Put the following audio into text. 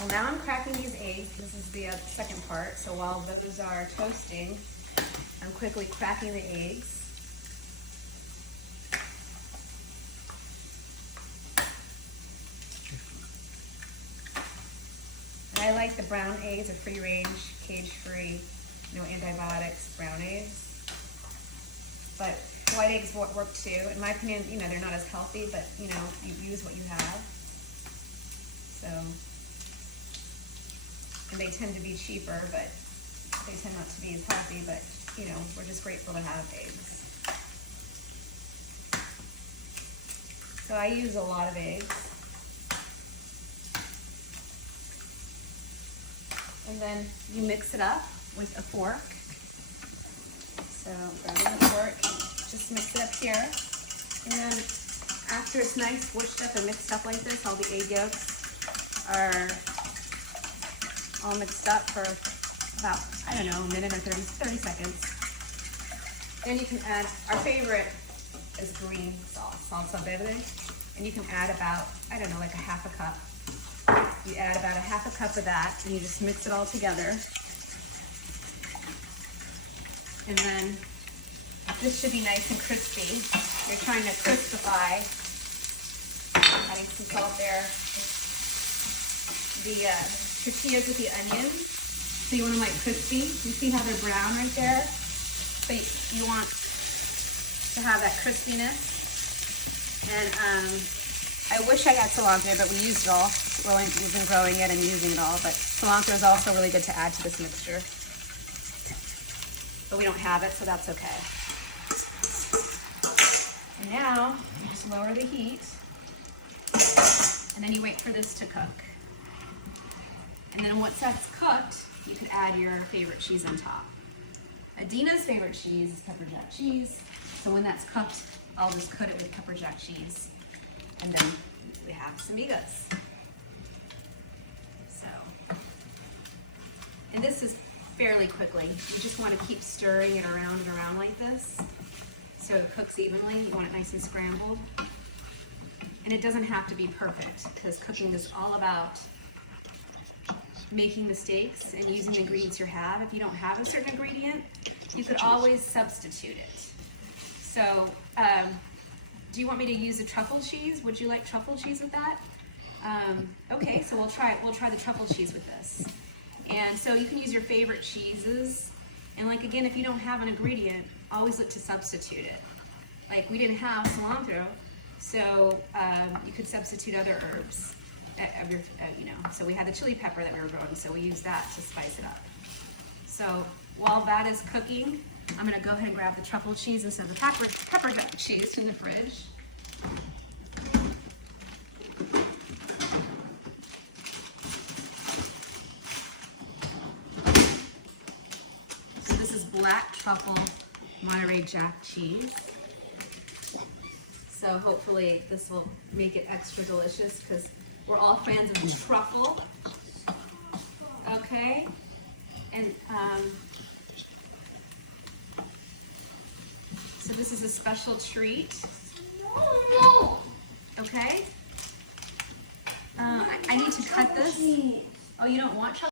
Well, now I'm cracking these eggs. This is the second part. So while those are toasting, I'm quickly cracking the eggs. And I like the brown eggs, or free range, cage-free, no antibiotics, brown eggs. But white eggs work too. In my opinion, you know, they're not as healthy, but you know, you use what you have. So, and they tend to be cheaper, but they tend not to be as healthy, but you know, we're just grateful to have eggs. So I use a lot of eggs. And then you mix it up with a fork. So grabbing the fork, just mix it up here. And then after it's nice squished up and mixed up like this, all the egg yolks are all mixed up for about, I don't know, a minute or 30 seconds. Then you can add, our favorite is green sauce, salsa verde. And you can add about, I don't know, like a half a cup. You add about a half a cup of that, and you just mix it all together. And then this should be nice and crispy. You're trying to crispify, adding some salt there. The tortillas with the onions, so you want them like crispy. You see how they're brown right there? So you want to have that crispiness. And I wish I had cilantro, but we used it all. We've been growing it and using it all, but cilantro is also really good to add to this mixture. But we don't have it, so that's okay. And now, just lower the heat, and then you wait for this to cook. And then once that's cooked, you could add your favorite cheese on top. Adina's favorite cheese is pepper jack cheese, so when that's cooked, I'll just coat it with pepper jack cheese. And then we have some migas. So, and this is fairly quickly. You just want to keep stirring it around and around like this so it cooks evenly. You want it nice and scrambled. And it doesn't have to be perfect, because cooking is all about making mistakes and using the ingredients you have. If you don't have a certain ingredient, you could always substitute it. So, do you want me to use a truffle cheese? Would you like truffle cheese with that? Okay, so we'll try the truffle cheese with this. And so you can use your favorite cheeses. And like again, if you don't have an ingredient, always look to substitute it. Like we didn't have cilantro, so you could substitute other herbs. You know, so we had the chili pepper that we were growing, so we used that to spice it up. So while that is cooking, I'm going to go ahead and grab the truffle cheese instead of the pepper jack cheese from the fridge. So this is black truffle Monterey Jack cheese. So hopefully this will make it extra delicious, because we're all fans of truffle. Okay, and so this is a special treat. Okay. I need to cut this. Oh, you don't want truffle?